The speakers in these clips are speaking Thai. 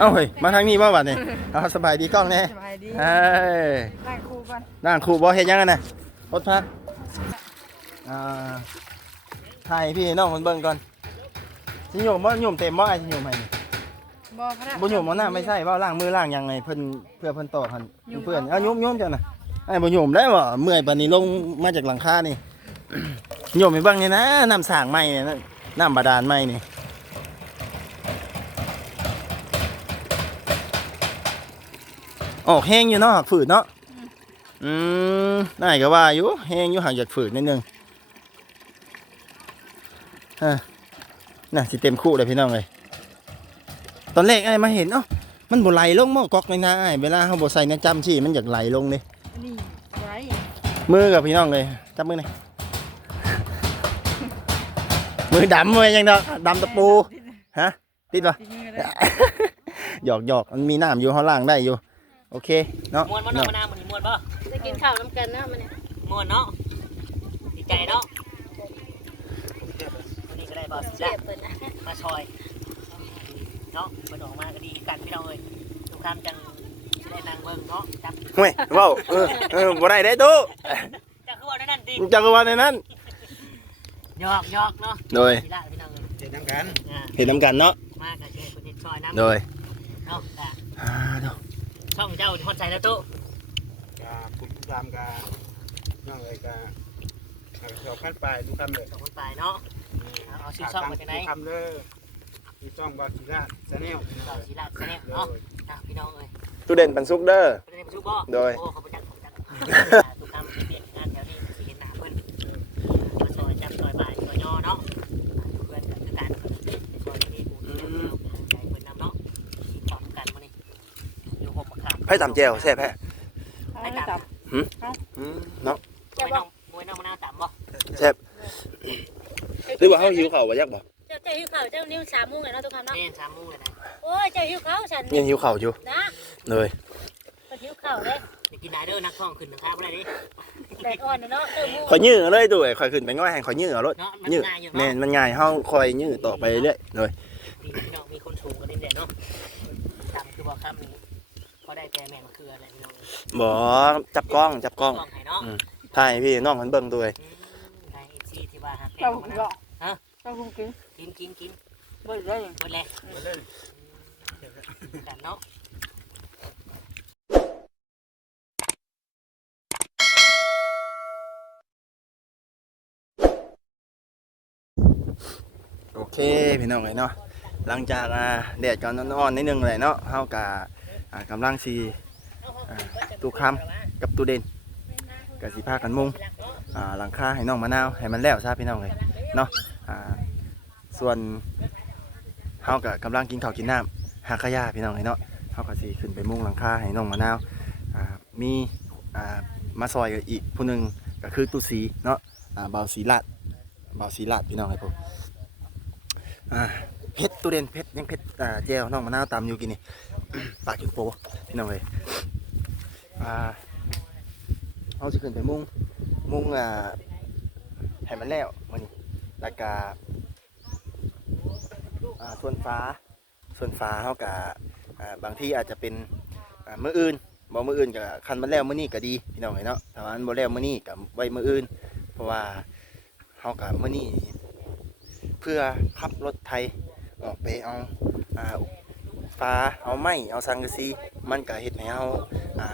เอ้าเฮ้ยมาทางนี้บ่บัดนี่เอาสบายดีกล้องแน่สบายดีเอ้ยนั่งคู่กันด่างครูบ่เฮ็ดหยังกันน่ะพดพระอ่าถ่ายพี่น้องมันเบิ่งก่อนสิโยมบ่โยมเต็มบ่ไอ้สิโยมให้นี่บ่พระบ่โยมบ่น่าไม่ใช่บ่ล้างมือล้างหยังไงเพิ่นเพื่อเพิ่นตอดหั่นโยมเพื่อนเอาโยมโยมจังน่ะไอ้บ่โยมได้บ่เมื่อยปานนี้ลงมาจากหลังคานี่โยมไปเบิ่งนี่นะน้ำสร้างใหม่นี่นะน้ำบาดาลใหม่นี่ ออกแห้งอยู่เนาะหักฝืดเนาะอืมน่าก็ว่าอยู่แห้งอยู่ห่างจากฝืดนิดนึงฮะน่ะสิเต็มคู่เลยพี่น้องเลยตอนแรกไอ้มาเห็นเอ้ามันบ่ไหลลงหม้อกอกเลยนะไอ้เวลาเขาบ่ใส่เนยจำสิมันอยากไหลลงเลยนี่ไว้มือกับพี่น้องเลยจับมือหน่อยมือดำเลยยังดอกดำตะปูฮะติดปะติดมือได้หยอกหยอกมันมีน้ำอยู่ข้างล่างได้อยู่ โอเคเนาะมวนบ่เนาะมะนาวมันนี่มวนบ่จะกินข้าวน้ำกันนะมันเนี่ยมวนเนาะดีใจเนาะวันนี้ก็ได้บ่สิเจ็ละบเปิดนะมาซอยเนาะมันออกมาก็ดีกันพี่น้องเอ้ยทุกคำจังสิได้นางเบิ่งเนาะจับเฮ้ยเว้าเออเออบ่ได้ได้ตู้จักคือว่านั่นดิจักรวาลในนั้นหยอกหยอกเนาะโดยสิละพี่น้องเอ้ยเจ็ดน้ำกันอ่าเห็นน้ำกันเนาะมากก็เชิญคนที่ซอยน้ำโดย เนาะอะ อ่าเนาะ ช่องเจ้าฮอดใจแล้วตู้กาคุณผู้ตามกาน้องเอ้ยกาสอบขั้นไปดูคำเลยสองคนตายเนาะ เอาเอาชื่อช่องมาจากไหน ดูคำเลยมีช่องบาสิราชแนลเราสิละแสดงเนาะอะพี่น้องเอ้ยตู้เด่นปันซุกเด้อ เป็นในประชุมบ่โดย โอ้ขอบคุณจักขอบคุณจักทุกคำเปลี่ยนงานแถวนี้สิเห็นหน้าเพิ่นมาซอยจับซอยบ่ายซอยย่อเนาะเพื่อนก็คือการซอยที่กูที่เดียวใจเพิ่นนำเนาะคิดพร้อมกันมื้อนี้อยู่ห กประคับให้ตำแจวแซ่บแพ้เอาไม่จับอืมเนาะมวยน้องมวยน้องมะนาวต่ำบ่แซ่บหรือว่าเฮาหิวข้าวบ่ยักบ่เจ้าเจ้าหิวข้าวเจ้านิ้วสามโมุ้งเลยเนาะทุกคำเนาะแม่นสามมูเลยนะโอ้ยเจ้าหิวข้าวฉันยังหิวข้าวอยู่นะเลยเป็นหิวข้าวเลยจะกินได้เด้อนักท่องขึ้นนะครับบ่ได้ดิแดดอ่อนนะเนาะเติมมูขอยยื้อเลยตู้ไอ้ขอยขึ้นไปง่อยให้ขอยยื้อเอารถเนาะมันยื้อง่ายอยู่แม่เนาะนมันง่ายเฮาคอยยื้อต่อไปเรื่อยเลยพี่น้องมีคนสูงกันนี่แหละเนาะต่ำคือบ่ครับนี่พอได้ แปรแม่มาคืออะไรพี่น้องบ่จับกล้องจับกล้องกล้องให้เนาะถ่ายให้พี่น้องมันเบิ่งตัวเองในเอซีที่ว่าฮักแพเจ้างคุมาณแล้ก็วเจ้าคุณกินกินกินกินบ่ได้หมดเลยกันเนาะโอเคพี่น้องเลยเนาะหลังจากอ่าแดดก่อนนอนๆนิดนึงเลยเนาะเฮากะอ่า กำลังสีตูคำกับตูเด่นกะสิพากันมุงหลังคาให้น้องมะนาวให้มันแล้วซะพี่น้องเลยเนาะส่วนเฮากะกำลังกินข้าวกินน้ำหาขยะพี่น้องเลยเนาะเฮากะสิขึ้นไปมุงหลังคาให้น้องมะนาวมีมาซอยอีกผู้หนึ่งก็คือตูสีเนาะเบาสีลาดเบาสีลาดพี่น้องเลยผมเพชรตัวเด่นเพชรยังเพชรอ่าเจลน้องมะนาวตามอยู่กินนี่ ปากจุดโปพี่น้องเลยอ่าเอาสิขึ้นไปมุ่งมุ่งอ่าให้มันแล้วมันแล้วก็อ่าส่วนฟ้าส่วนฟ้าเขากับอ่าบางที่อาจจะเป็นอ่ามืออื่นบ่มื้ออื่นกับคันมันแล้วมื้อนี้ก็ดีพี่น้องเลยเนาะถ้าว่ามันบ่แล้วมื้อนี้ก็ไว้มืออื่น เพราะว่าเฮากับมื้อนี้เพื่อขับรถไทยออกไปเอาอ่า ฟ้าเอาไม้เอาสังกะสีมันก็เฮ็ดให้เฮาอ่า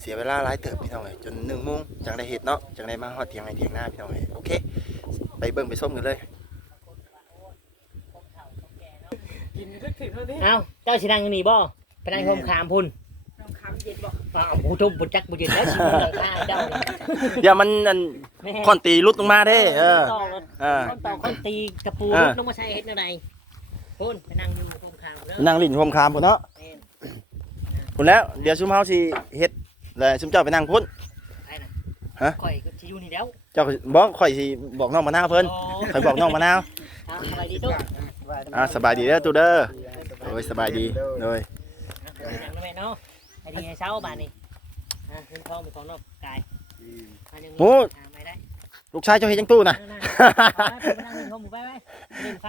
เสียเวลาหลายเติบพี่น้องเอ้ยจน1โมงจังได้เฮ็ดเนาะจังได้มาฮอดเถียงไห้เถียงหน้าพี่น้องเอ้ยโอเค ไปเบิ่งไปส้มกันเลยกินก็ถึงแล้วนี่เอาเจ้าสินั่งอยู่นี่บ่ไปนั่งโฮมคามพุ่นน้องคำเย็นบ่อ้าวผู้ชมผู้จักผู้ยืนแล้วสิมันหลังคาเจ้านี่อย่ามันอันแม่ค่อนตีรุดลงมาเด้ เออต่อรถเออ คนต่อคนตีกระปูเออลงมาใช้เฮ็ดแนวใด พุ่นไปนั่งอยู่โฮมคามเด้อนั่งลิ้นโฮมคามพุ่นเนาะแม่นพุ่นแล้วเดี๋ยวซุมเฮาสิเฮ็ดแล้วซุมเจ้าไปนั่งพุ่น ไปน่ะฮะ ข่อยก็สิอยู่นี่แล้วเจ้าบ่ข่อยสิบอกน้องมะนาวเพิ่นข่อยบอกน้องมะนาวเอาสบายดีตุ๊กอ่าสบายดีเด้อตูเด้อโอ้ยสบายดีโดยเอาไปนั่งนะแม่เนาะไอ้ที่ให้เช้าบานนี่อะเงินทองเป็นของนอกกายอันยังมีหาไม่ได้ลูกชายเจ้าเฮ็ดจังตู้น่ะนั่งๆไปนั่งเล่นของหมู่ไปไปเล่นไฟ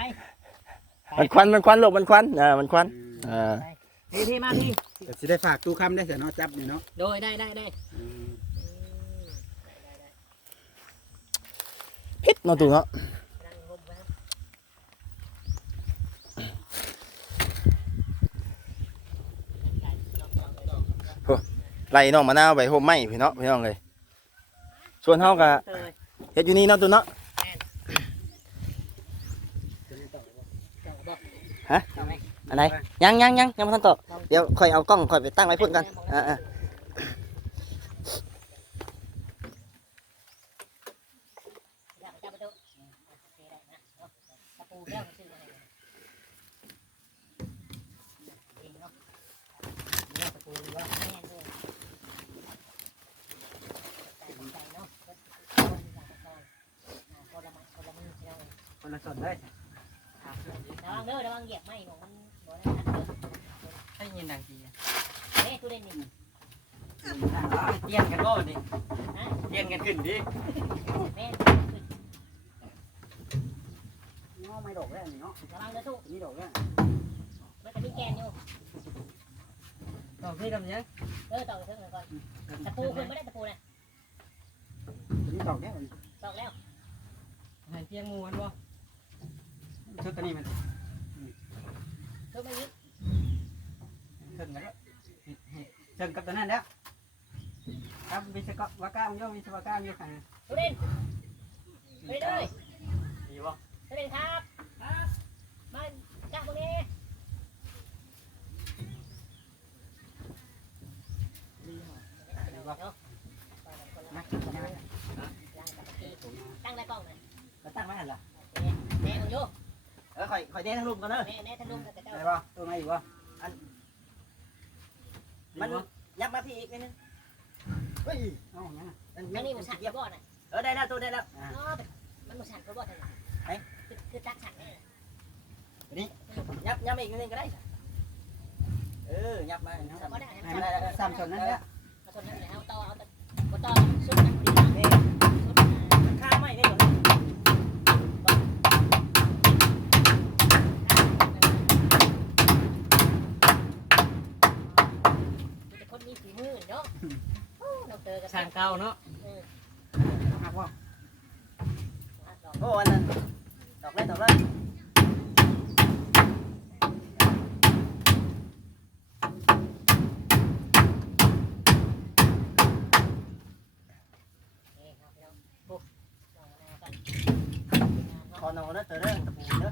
มันควันมันควันลูกมันควันอ่ามันควันอ่าไปพี่พี่มาพี่แต่สิได้ฝากตู้คำได้เสียเนาะจับนี่เนาะโดยได้ได้ได้อืมพิษเนาะตู่เนาะนั่งงมไว้ไล่น้องมะนาวไปโฮมไม้พี่เนาะพี่น้องเลยส่วนเฮาก็เตยเฮ็ดอยู่นี่เนาะตู่เนาะ อาไหม อันไหนยังยังยังยังบ่ทันตอบเดี๋ยวค่อยเอากล้องค่อยไปตั้งไว้พุ่นกันอ่า อยากจับไปดูโอเคได้นะเนาะตะปูแล้วมันชื่ออะไรเองเนาะ เนี่ยตะปูดีว่า แม่นเลยใจใจเนาะคนละไม้คนละมือเรา คนละส่วนเลย ระวังเด้อระวังเหยียบไม้ของมัน บ่ได้นะให้ยินดังทีเด้ทุเรศนี่เตี้ยนกันก็ดิเตี้ยนกันขึ้นดิแม่นง้อไม่ดอกแล้วนี่เนาะระวังเด้อทุกนี่ดอกแล้วมันก็มีแกนอยู่ดอกนี่ทำยังเออต่อไปเถอะก่อนตะปูขึ้นไม่ได้ตะปูนะนี่ตอกแค่ตอกแล้วให้เพียงงูมันบ่ชุดตัวนี้มันทุ กไม่ยึดขึ้นแล้วเชิงกับตัวนั้นแล้วครับวิศวกรรมโยวิศวกรรมโยค่ะทุเรศไปเลยดีบ่ทุเรศครับมาจับตรงนี้ตั้งได้กล้องไหมก็ตั้งไว้หันละแม่มึงอ เออข่อยข่อยเด้ทั้งรูปกันเด้อแม่แม่ทะลุกับเจ้าได้บ่ตัวไหนอีกบ่อันมันยับมาพี่อีกนิดนึงเฮ้ยเอ้ายังไม่นี่มันสั่นกระบอกน่ะเออได้แล้วตัวได้แล้วอ๋อมันมันสั่นกระบอกทางไหนคือคือตักสั่นนี่ยับยับอีกนิดนึงก็ได้เออยับมาเราก็ได้ได้สามส่วนนั้นแล้วเอาส่วนนั้นเลยเอาต่อเอาต่อต่อสุดนั้นดีนะนี่ข้าไม่นี่มีแต่คนมีฝีมือเนาะ เราเจอกันสร้างเก่าเนาะหักว่าโอ้อันนั้นดอกเลยดอกเลยนี่ครับพี่น้องปุ๊บลองมากันคอนอนเด้อเตอเด้อตะปูเด้อ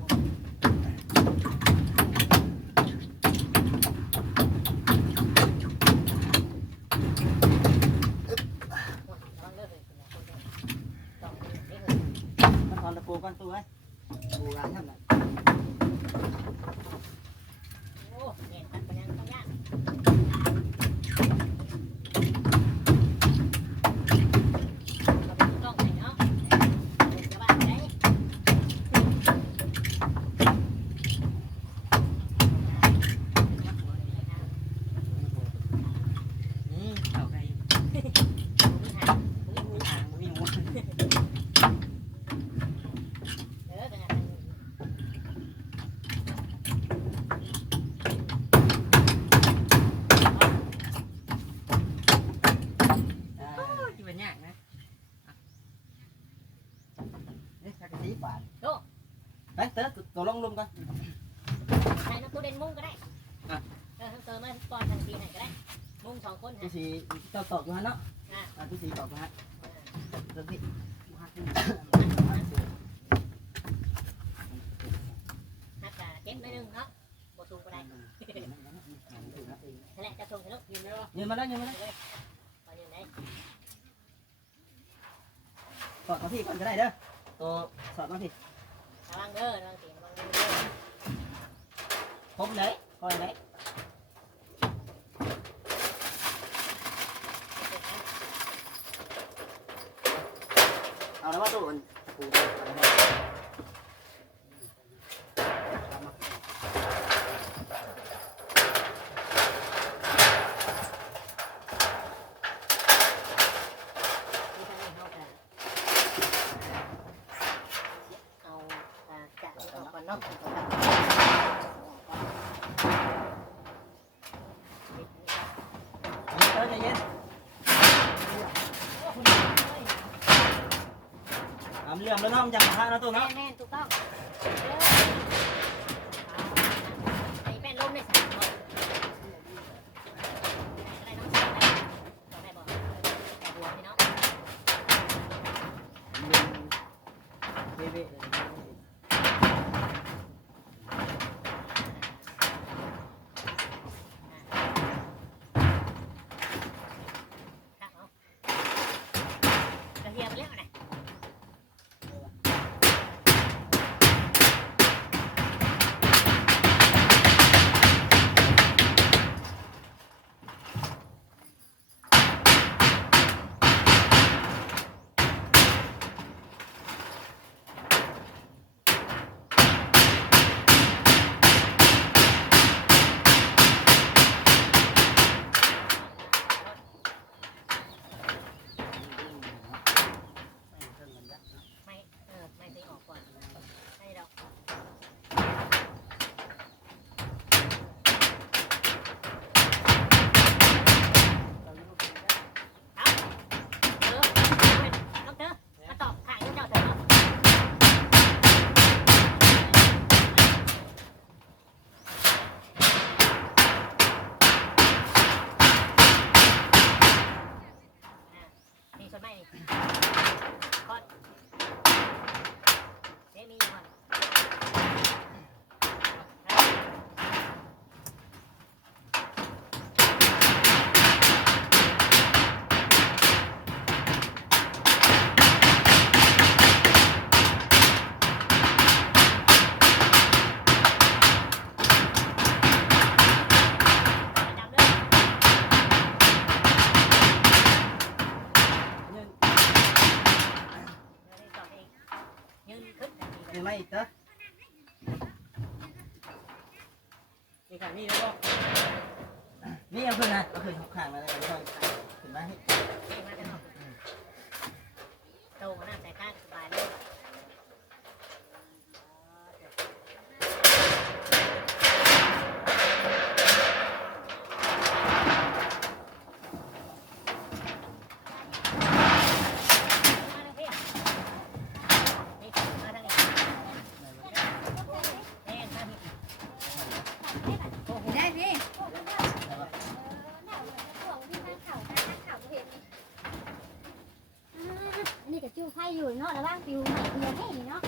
ลองเลิกเลยต้องนี่เลย มันคอนตะปูก้อนตัวไอ้ปูร้านทำไร โอ้เนี่ยตัดไปยังต้องยากเราเป็นกล้องไหนเนาะจะบ้านไหน นี่เข่าไก่ มีหาง มีหางมีหมู เออเป็นไง ที่เป็นยากนะนี่สักสีบาทไปเตอตัวลงลุมกัน ใช้น้ำตู้ เด่นมุ้งก็ได้เออทั้งเติมมาปอนทันทีไหนก็ได้ มุ้งสองคนที่ฮะสีเจ้าตอกอยู่ฮะเนาะอ่าอ่าที่สีตอกอยู่ฮะเรื่องที่ฮักกะเจ็บไปหนึ่งเนาะบ่สูงก็ได้นั่นแหละจะส่งให้ลูกยืนไหมวะยืนมาแล้วยืนมาแล้วไปยืนไหนสอดมาที่ก่อนก็ได้เด้อตัวสอดมาที่ระวังเด้อระวังเสียงระวังเด้อ ครบเลยคอ นาะมันจะขาดนะตัวเนาะ ก่อนเดี๋ยวมีก่อน นี่ค่ะนี่แล้วก็นี่เอาเพื่อนนะเอาขึ้นข้างมาแล้วกันค่อยเห็นไห้ เก่งมากเลยโตมาหน้าใส่ข้าง ไฟอยู่เนาะแล้ว่างปิวใหม่เดือนให้เนาะ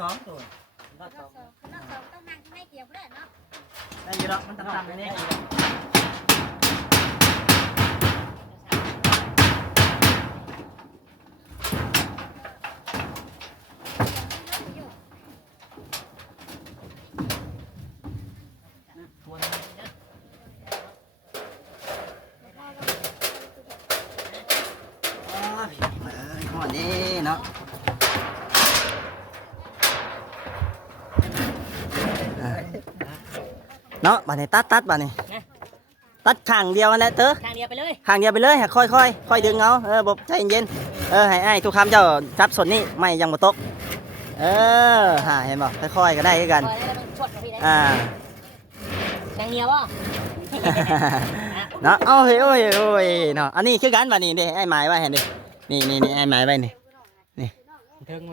สองตัวรอบ ร ส อ อบ ง สองคือรอบสองต้องนั่งที่ไม่เกี่ยวก็ได้เนาะ ได้อยู่แล้วมันต่ำๆเลยเนี่ย อยู่ ทวนอ้าวเอ้ยหอดนี่เนาะ เนาะบัดนี้ตัดตัดบัดนี้ตัดข้างเดียวนั่นแหละเตอทางเดียวไปเลยข้างเดียวไปเลยค่อยค่อยค่อยดึงเอาเออบบใจเย็นๆเออให้ไอ้ายทุกคำเจ้าจับส่วนนี้ไม่ยังบ่ตกเออหาเห็นบ่ค่อยๆก็ได้คือกันปล่อยแล้วมันชดมาพี่ได้อ่า ทางเดียวบ่ เนาะเอาเฮ้ยโอ้ยโอ้ยเนาะอันนี้คือกันบัดนี้เด้ไอ้หมายไว้เห็นดินี่นี่นี่ไอ้หมายไว้นี่นี่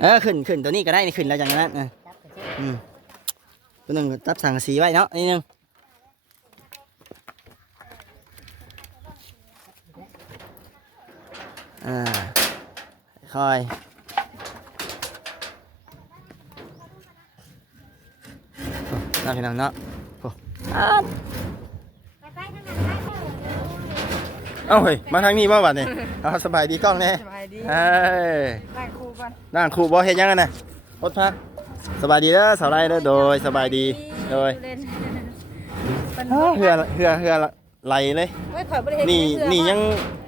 เออขึ้นขึ้นตัวนี้ก็ได้นี่ขึ้นแล้วจังนั้นเออจับขึ้นสิอืมตัวหนึงจับสังกะสีไว้เนาะนี่หนึง อ่า ค่อยโอ้น่าพี่น้องเนาะโอ้อ่าไปไปทางนั้นไปเอ้าเฮ้ย มาทางนี้บ่บัดนี้เอาสบายดีกล้องแน่สบายดีเอ้ยนั่งคู่กันนั่งครูบ่เฮ็ดหยังกันน่ะอดพักสบายดีเด้อสาวไรเด้อโดยสบายดีโดยเล่นเป็นอ้าวเหือเหือเหือไหลเลยไม่ข่อยบ่ได้เห็นนี่เสือนี่ยังฮะ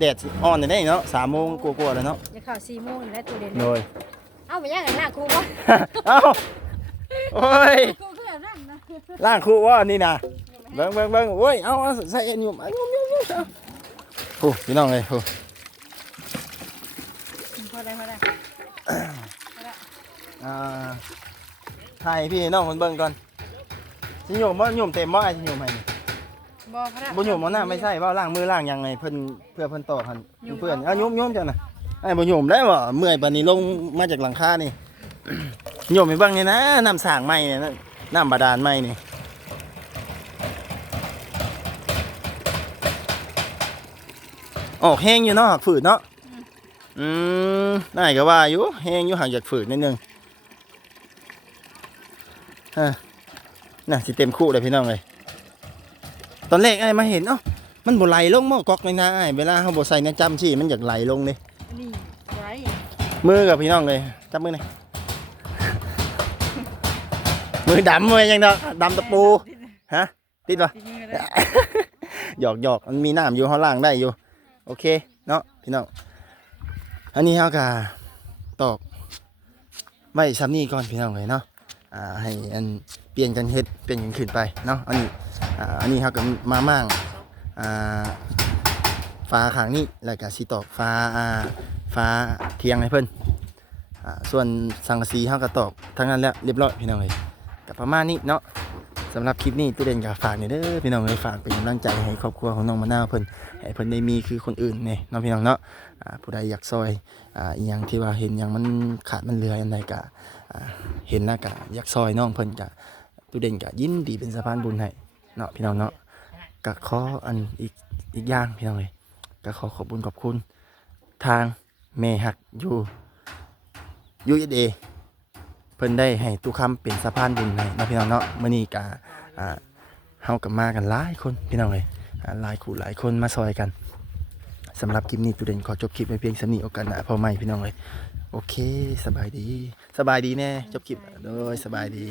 แดดอ่อนอยู่ได้เนาะสามโมงกว่าๆแล้วเนาะจะเข้า4โมงอยู่แล้วตัวเด่นโดย เอ้าไปยังไงล่ะครูบ่เอ้าโอ้ยครูคือแบบนั้นนะล่างครูว่านี่นะเบิ่งเบิ่งเบิ่งโอ้ยเอาเอาใส่อันอยู่อันอยู่อยู่อยู่เอาโอ้พี่น้องเลยโอ้พอได้พอได้อ่าถ่ายพี่น้องมันเบิ่งก่อนสิโยมบ่โยมเต็มบ่ไอ้สิโยมให้นี่ บ่พอได้บ่โยมบ่น่าไม่ใช่ว่าล้างมือล้างหยังไงเพิ่นเพื่อเพิ่นตอกหั่นเพื่อนเอาโยมโยมจังน่ะไอ้บ่โยมได้บ่เมื่อยปานนี้ลงมาจากหลังคานี่โยมให้เบิ่งนี่นะน้ำสร้างใหม่นี่นะน้ำบาดาลใหม่นี่ออกแห้งอยู่เนาะหักฝืดเนาะอืมน่าก็ว่าอยู่แห้งอยู่ห่างจากฝืดนิดนึงฮะน่ะสิเต็มคู่เลยพี่น้องเลย ตอนแรกไอ้มาเห็นเอ้ามันบ่ไหลลงหม้อกอกเลยนะไอ้เวลาเขาบ่ใส่น้ำจำสิมันอยากไหลลงเลยนี่ไรมือกับพี่น้องเลยจับมือหน่อยมือดำเลยยังเนาะดำตะปูฮะติดปะทีนี้ก็ได้หยอกหยอกมันมีน้ำอยู่ข้างล่างได้อยู่ โอเคเนาะพี่น้องอันนี้เขากะตอกไว้ซ้ำนี่ก่อนพี่น้องเลยเนาะอ่า ให้อันเปลี่ยนกันเฮ็ดเปลี่ยนกันขึ้นไปเนาะอันนี้อ,อันนี้เขาก็มามั่งอ่าฟ้าขางนี้แล้วก็สีตอกฟ้าอ่าฟ้าเทียงให้เพิ่นอ่าส่วนสังกะสีเขาก็ตอกทั้งนั้นแล้วเรียบร้อยพี่น้องเลยกับประมาณนี้เนาะ สำหรับคลิปนี้ตู้เด่นกับฝากเนี่ยเด้อพี่น้องเลยฝากเป็นกำลังใจให้ครอบครัวของน้องมะนาวเพิ่นให้เพิ่นได้มีคือคนอื่นเนี่ยน้องพี่น้องเนาะผู้ใดอยากซอยอ่าอีหยังที่ว่าเห็นหยังมันขาดมันเหลืออันใดกะเห็นแล้วกะอยากซอยน้องเพิ่นกะตู้เด่นกะยินดีเป็นสะพานบุญให้เนาะพี่น้องเนาะกะขออันอีกอีกอย่างพี่น้องเลยกะขอขอบคุญขอบคุณทางเมหักอยู่ยูเอเอ เพิ่นได้ให้ตู้คำเป็นสะพานบุญให้นะพี่น้องเนาะมื้อนี้ก็อ่าเฮาก็มากันหลายคนพี่น้องเอ้ยหลายคู่หลายคนมาซอยกันสำหรับคลิปนี้ตูเด่นขอจบคลิปไว้เพียงสำนี้โอกาสหน้าพอใหม่พี่น้องเอ้ยโอเค สบายดี สบายดีแน่ จบคลิปโดยสบายดี